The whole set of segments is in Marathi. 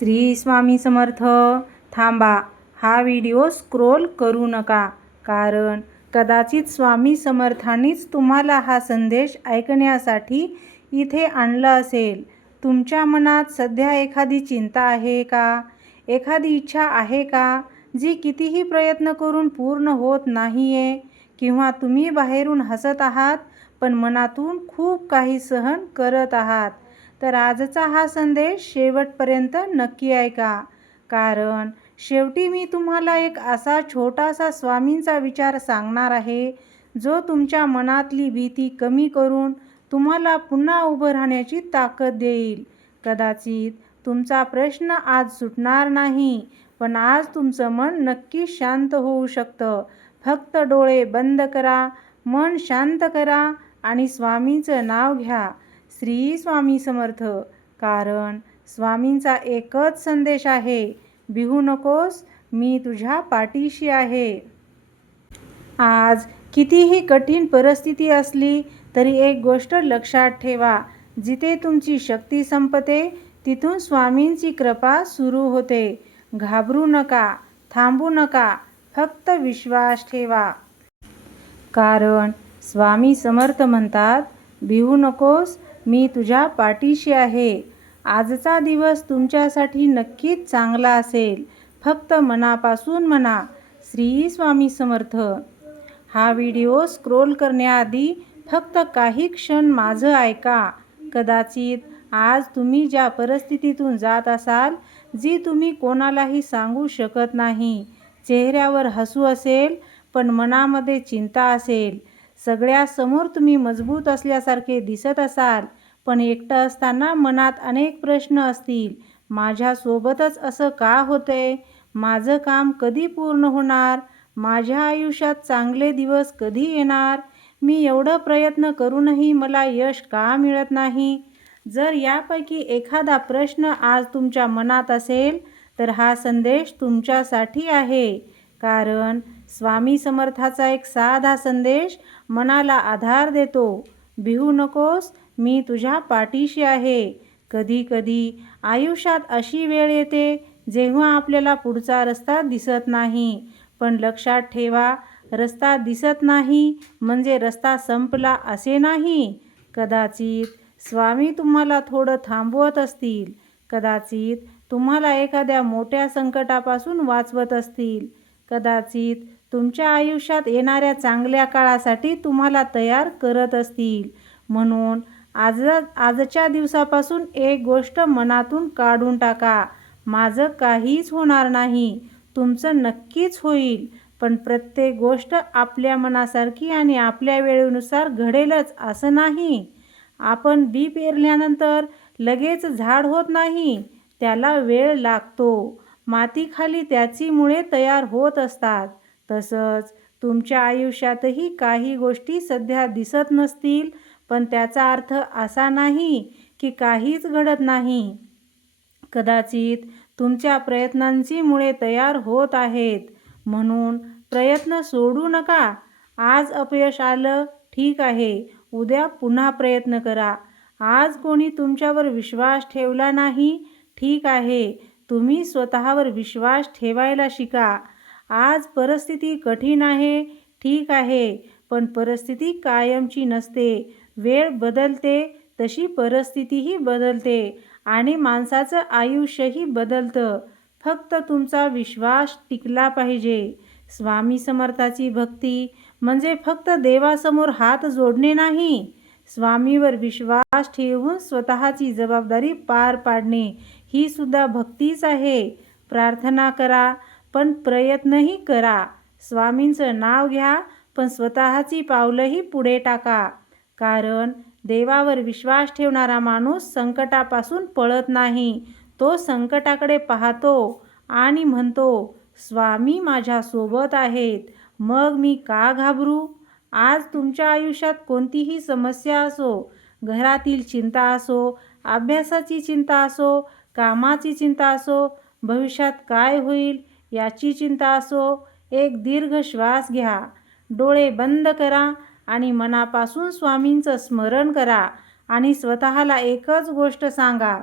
श्री स्वामी समर्थ. थांबा, हा व्हिडिओ स्क्रोल करू नका, कारण कदाचित स्वामी समर्थांनीच तुम्हाला हा संदेश ऐकण्यासाठी इथे आणलं असेल. तुमच्या मनात सध्या एखादी चिंता आहे का? एखादी इच्छा आहे का, जी कितीही प्रयत्न करून पूर्ण होत नाहीये? किंवा तुम्ही बाहेरून हसत आहात, पण मनातून खूप काही सहन करत आहात? तर आजचा हा संदेश शेवटपर्यंत नक्की ऐका, कारण शेवटी मी तुम्हाला एक असा छोटासा स्वामींचा विचार सांगणार आहे, जो तुमच्या मनातली भीती कमी करून तुम्हाला पुन्हा उभं राहण्याची ताकद देईल. कदाचित तुमचा प्रश्न आज सुटणार नाही, पण आज तुमचं मन नक्की शांत होऊ शकतं. फक्त डोळे बंद करा, मन शांत करा आणि स्वामींचं नाव घ्या. श्री स्वामी समर्थ. कारण स्वामींचा एकच संदेश आहे, भिवू नकोस, मी तुझ्या पाठीशी आहे. आज कितीही कठीण परिस्थिती असली तरी एक गोष्ट लक्षात ठेवा, जिथे तुमची शक्ती संपते तिथून स्वामींची कृपा सुरू होते. घाबरू नका, थांबू नका, फक्त विश्वास ठेवा. कारण स्वामी समर्थ म्हणतात, भिवू नकोस, मी तुझ्या पाठीशी आहे. आजचा दिवस तुमच्यासाठी नक्कीच चांगला असेल. फक्त मनापासून म्हणा, श्री स्वामी समर्थ. हा व्हिडिओ स्क्रोल करण्याआधी फक्त काही क्षण माझं ऐका. कदाचित आज तुम्ही ज्या परिस्थितीतून जात असाल, जी तुम्ही कोणालाही सांगू शकत नाही. चेहऱ्यावर हसू असेल, पण मनामध्ये चिंता असेल. सगळ्यासमोर तुम्ही मजबूत असल्यासारखे दिसत असाल, पण एकटं असताना मनात अनेक प्रश्न असतील. माझ्यासोबतच असं का होतंय? माझं काम कधी पूर्ण होणार? माझ्या आयुष्यात चांगले दिवस कधी येणार? मी एवढं प्रयत्न करूनही मला यश का मिळत नाही? जर यापैकी एखादा प्रश्न आज तुमच्या मनात असेल, तर हा संदेश तुमच्यासाठी आहे. कारण स्वामी समर्थाचा एक साधा संदेश मनाला आधार देतो. भिवू नकोस, मी तुझ्या पाठीशी आहे. कधी कधी आयुष्यात अशी वेळ येते जेव्हा आपल्याला पुढचा रस्ता दिसत नाही. पण लक्षात ठेवा, रस्ता दिसत नाही म्हणजे रस्ता संपला असे नाही. कदाचित स्वामी तुम्हाला थोडं थांबवत असतील. कदाचित तुम्हाला एखाद्या मोठ्या संकटापासून वाचवत असतील. कदाचित तुमच्या आयुष्यात येणाऱ्या चांगल्या काळासाठी तुम्हाला तयार करत असतील. म्हणून आजच्या दिवसापासून एक गोष्ट मनातून काढून टाका, माझं काहीच होणार नाही. तुमचं नक्कीच होईल, पण प्रत्येक गोष्ट आपल्या मनासारखी आणि आपल्या वेळेनुसार घडेलच असं नाही. आपण बी पेरल्यानंतर लगेच झाड होत नाही, त्याला वेळ लागतो. मातीखाली त्याची मुळे तयार होत असतात. तसंच तुमच्या आयुष्यातही काही गोष्टी सध्या दिसत नसतील, पण त्याचा अर्थ असा नाही की काहीच घडत नाही. कदाचित तुमच्या प्रयत्नांची मुळे तयार होत आहेत. म्हणून प्रयत्न सोडू नका. आज अपयश आलं, ठीक आहे, उद्या पुन्हा प्रयत्न करा. आज कोणी तुमच्यावर विश्वास ठेवला नाही, ठीक आहे, तुम्ही स्वतःवर विश्वास ठेवायला शिका. आज परिस्थिती कठीण आहे, ठीक आहे, पण परिस्थिती कायमची नसते. वेळ बदलते, तशी परिस्थितीही बदलते आणि माणसाचं आयुष्यही बदलतं. फक्त तुमचा विश्वास टिकला पाहिजे. स्वामी समर्थाची भक्ती म्हणजे फक्त देवासमोर हात जोडणे नाही. स्वामीवर विश्वास ठेवून स्वतःची जबाबदारी पार पाडणे, ही सुद्धा भक्तीच आहे. प्रार्थना करा, पण प्रयत्नही करा. स्वामींचं नाव घ्या, पण स्वतःची पावलंही पुढे टाका. कारण देवावर विश्वास ठेवणारा माणूस संकटापासून पळत नाही. तो संकटाकडे पाहतो आणि म्हणतो, स्वामी माझ्यासोबत आहेत, मग मी का घाबरू? आज तुमच्या आयुष्यात कोणतीही समस्या असो, घरातील चिंता असो, अभ्यासाची चिंता असो, कामाची चिंता असो, भविष्यात काय होईल याची चिंता असो, एक दीर्घ श्वास घ्या, डोळे बंद करा आणि मनापासून स्वामींचं स्मरण करा आणि स्वतःला एकच गोष्ट सांगा,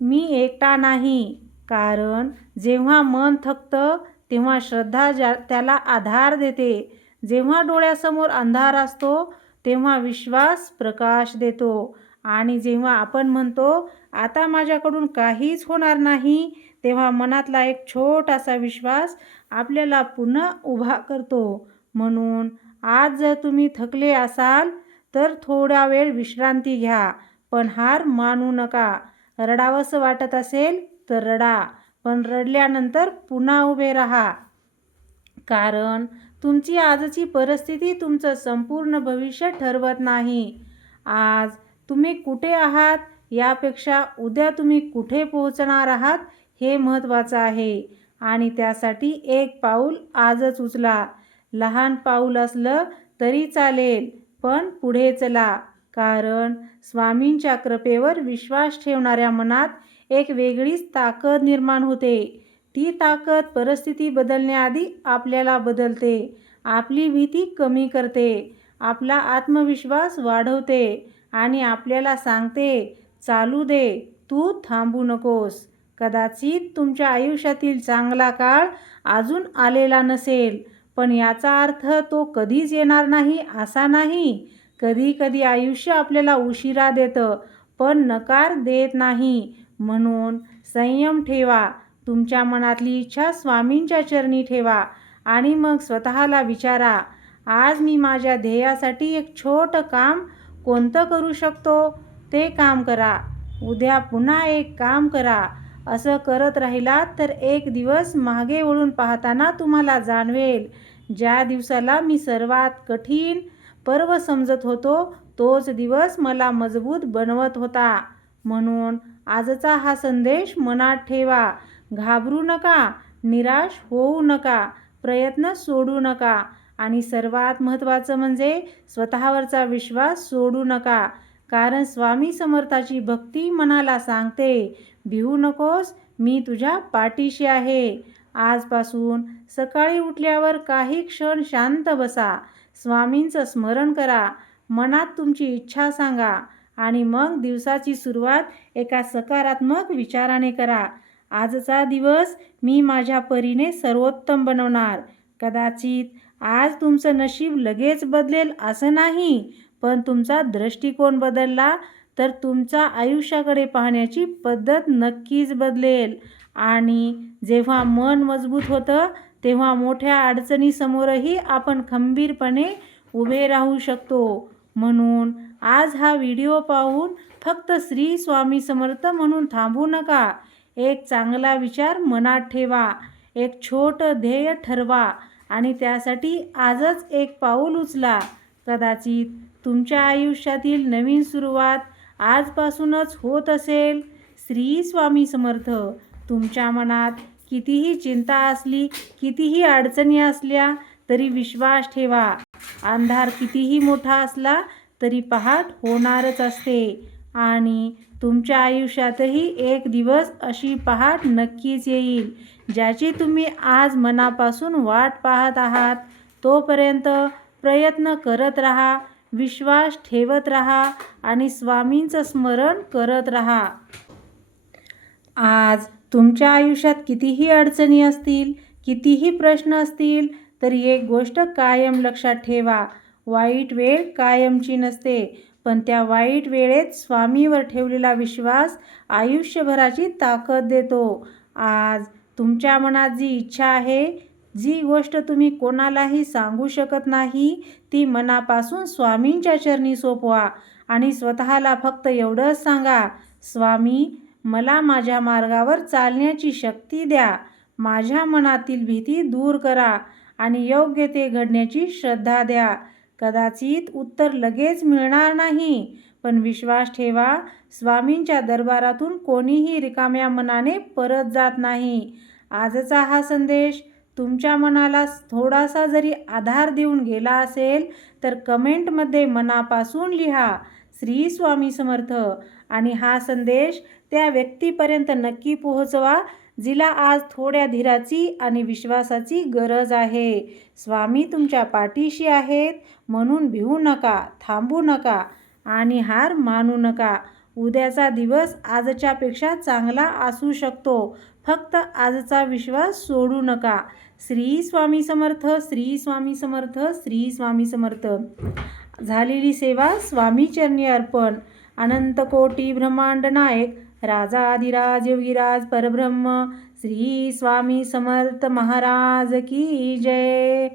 मी एकटा नाही. कारण जेव्हा मन थकतं तेव्हा श्रद्धा त्याला आधार देते. जेव्हा डोळ्यासमोर अंधार असतो तेव्हा विश्वास प्रकाश देतो. आणि जेव्हा आपण म्हणतो आता माझ्याकडून काहीच होणार नाही, तेव्हा मनातला एक छोटासा विश्वास आपल्याला पुन्हा उभा करतो. म्हणून आज जर तुम्ही थकले असाल तर थोडा वेळ विश्रांती घ्या, पण हार मानू नका. रडावंसं वाटत असेल तर रडा, पण रडल्यानंतर पुन्हा उभे राहा. कारण तुमची आजची परिस्थिती तुमचं संपूर्ण भविष्य ठरवत नाही. आज तुम्ही कुठे आहात यापेक्षा उद्या तुम्ही कुठे पोहोचणार आहात हे महत्त्वाचं आहे. आणि त्यासाठी एक पाऊल आजच उचला. लहान पाऊल असलं तरी चालेल, पण पुढे चला. कारण स्वामींच्या कृपेवर विश्वास ठेवणाऱ्या मनात एक वेगळीच ताकद निर्माण होते. ती ताकद परिस्थिती बदलण्याआधी आपल्याला बदलते, आपली भीती कमी करते, आपला आत्मविश्वास वाढवते आणि आपल्याला सांगते, चालू दे, तू थांबू नकोस. कदाचित तुमच्या आयुष्यातील चांगला काळ अजून आलेला नसेल, पण याचा अर्थ तो कधीच येणार नाही असा नाही. कधी कधी आयुष्य आपल्याला उशिरा देतं, पण नकार देत नाही. म्हणून संयम ठेवा. तुमच्या मनातली इच्छा स्वामींच्या चरणी ठेवा आणि मग स्वतःला विचारा, आज मी माझ्या ध्येयासाठी एक छोटं काम कोणतं करू शकतो, ते काम करा. उद्या पुन्हा एक काम करा. असं करत राहिलात तर एक दिवस मागे वळून पाहताना तुम्हाला जाणवेल, ज्या दिवसाला मी सर्वात कठीण पर्व समजत होतो तोच दिवस मला मजबूत बनवत होता. म्हणून आजचा हा संदेश मनात ठेवा. घाबरू नका, निराश होऊ नका, प्रयत्न सोडू नका आणि सर्वात महत्त्वाचं म्हणजे स्वतःवरचा विश्वास सोडू नका. कारण स्वामी समर्थाची भक्ती मनाला सांगते, भिवू नकोस, मी तुझ्या पाठीशी आहे. आजपासून सकाळी उठल्यावर काही क्षण शांत बसा, स्वामींचं स्मरण करा, मनात तुमची इच्छा सांगा आणि मग दिवसाची सुरुवात एका सकारात्मक विचाराने करा. आजचा दिवस मी माझ्या परीने सर्वोत्तम बनवणार. कदाचित आज तुमचं नशीब लगेच बदलेल असं नाही, पण तुमचा दृष्टिकोन बदलला तर तुमच्या आयुष्याकडे पाहण्याची पद्धत नक्कीच बदलेल. आणि जेव्हा मन मजबूत होतं तेव्हा मोठ्या अडचणीसमोरही आपण खंबीरपणे उभे राहू शकतो. म्हणून आज हा व्हिडिओ पाहून फक्त श्री स्वामी समर्थ म्हणून थांबू नका. एक चांगला विचार मनात ठेवा, एक छोटं ध्येय ठरवा आणि त्यासाठी आजच एक पाऊल उचला. कदाचित तुमच्या आयुष्यातील नवीन सुरुवात आजपासूनच होत असेल. श्री स्वामी समर्थ. तुमच्या मनात कितीही चिंता असली, कितीही अडचणी असल्या तरी विश्वास ठेवा. अंधार कितीही मोठा असला तरी पहाट होणारच असते. आणि तुमच्या आयुष्यातही एक दिवस अशी पहाट नक्कीच येईल, ज्याची तुम्ही आज मनापासून वाट पाहत आहात. तोपर्यंत प्रयत्न करत राहा, विश्वास ठेवत राहा आणि स्वामींचं स्मरण करत राहा. आज तुमच्या आयुष्यात कितीही अडचणी असतील, कितीही प्रश्न असतील तरी एक गोष्ट कायम लक्षात ठेवा, वाईट वेळ कायमची नसते, पण त्या वाईट वेळेत स्वामीवर ठेवलेला विश्वास आयुष्यभराची ताकद देतो. आज तुमच्या मनात जी इच्छा आहे, जी गोष्ट तुम्ही कोणालाही सांगू शकत नाही, ती मनापासून स्वामींच्या चरणी सोपवा आणि स्वतःला फक्त एवढंच सांगा, स्वामी, मला माझ्या मार्गावर चालण्याची शक्ती द्या. माझ्या मनातील भीती दूर करा आणि योग्य ते घडण्याची श्रद्धा द्या. कदाचित उत्तर लगेच मिळणार नाही, पण विश्वास ठेवा, स्वामींच्या दरबारातून कोणीही रिकाम्या मनाने परत जात नाही. आजचा हा संदेश तुमच्या मनाला थोडासा जरी आधार देऊन गेला असेल तर कमेंटमध्ये मनापासून लिहा, श्री स्वामी समर्थ. आणि हा संदेश त्या व्यक्तीपर्यंत नक्की पोहोचवा जिला आज थोड्या धीराची आणि विश्वासाची गरज आहे. स्वामी तुमच्या पाठीशी आहेत, म्हणून भिवू नका, थांबू नका आणि हार मानू नका. उद्याचा दिवस आजच्यापेक्षा चांगला असू शकतो. फक्त आजचा विश्वास सोडू नका. श्री स्वामी समर्थ. श्री स्वामी समर्थ. श्री स्वामी समर्थ. झालेली सेवा स्वामी चरणी अर्पण. अनंत कोटी ब्रह्मांड नायक राजाधिराज योगीराज परब्रह्म श्री स्वामी समर्थ महाराज की जय.